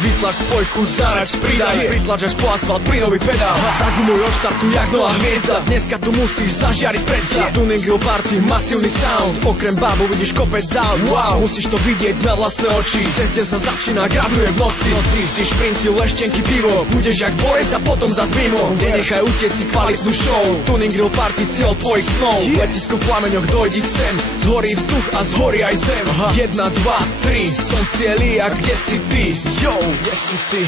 Vytlač spojku, zarač, pridaj, pritlač až po asfalt, plynový pedál. Zagumuj, odštartuj jak nová hviezda. Dneska tu musíš zažiariť predsa. Tuning Grill Party, masívny sound. Okrem bábu vidíš kopec aut. Wow, musíš to vidieť na vlastné oči. Ceste sa začína, graduje v noci. Ty šprinci, leštenky, pivo. Budeš jak borec a potom zas mimo. Nenechaj utiec si kvalitnú show. Tuning Grill Party, cieľ tvojich snov. V letisku v plameňoch dojdi sem. Zhorí vzduch a zhorí aj zem. 1, 2, 3, som v cieli a kde si ty? Yo, kde si ty?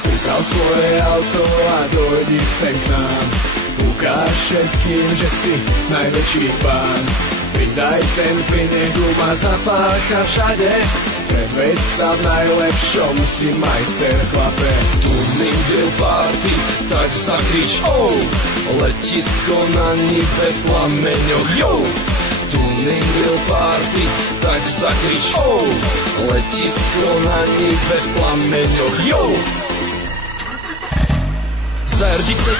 Priprav svoje auto a dojdi sem k nám. Ukáž všetkým, že si najväčší pán. Pridaj ten plyn, nech guma zapácha všade. Predveď sa v najlepšom, si majster, chlape. Tuning Grill Party, tak zakrič oh! Letisko na nibe plameňoch, yo! Tuning Grill Party, tak zakrič oh! Letisko na nibe plameňoch, yo! Zaerdiť cez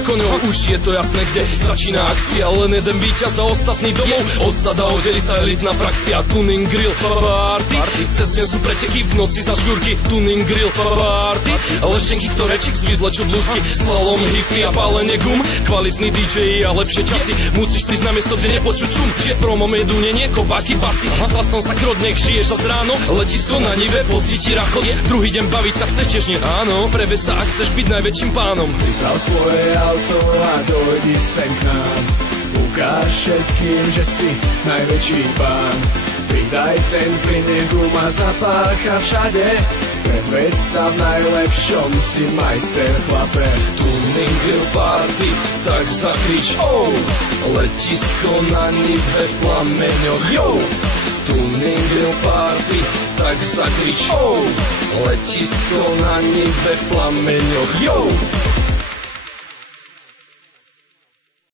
300 koňov, už je to jasné, kde začína akcia. Len jeden víťaz a ostatný domov. Od stada oddeli sa elitná frakcia. Tuning Grill Party, cez deň sú preteky, v noci za žurky. Tuning Grill Party, leštenky, ktoré čik vyzlečú blúzky. Slalom, hify a pálenie gum. Kvalitný DJ a lepšie časy. Musíš prísť na miesto, kde nepočuť šum. Že promom je dunenie, kopáky, basy. S vlastnou sa krodne, žiješ zas ráno. Letisko na nive, pocíti rachot. Druhý deň baviť sa chceš tiež nie. Áno, preveď sa, ak chceš byť najväčším pánom. Priprav svoje auto a dojdi sem k nám. Ukáž všetkým, že si najväčší pán. Pridaj ten plyn, nech guma zapácha všade. Predveď sa v najlepšom, si majster, chlape. Tuning Grill Party, tak zakrič oh! Letisko na nibe plameňoch, yo! Tuning Grill Party, tak zakrič oh! Letisko na nibe plameňoch, yo!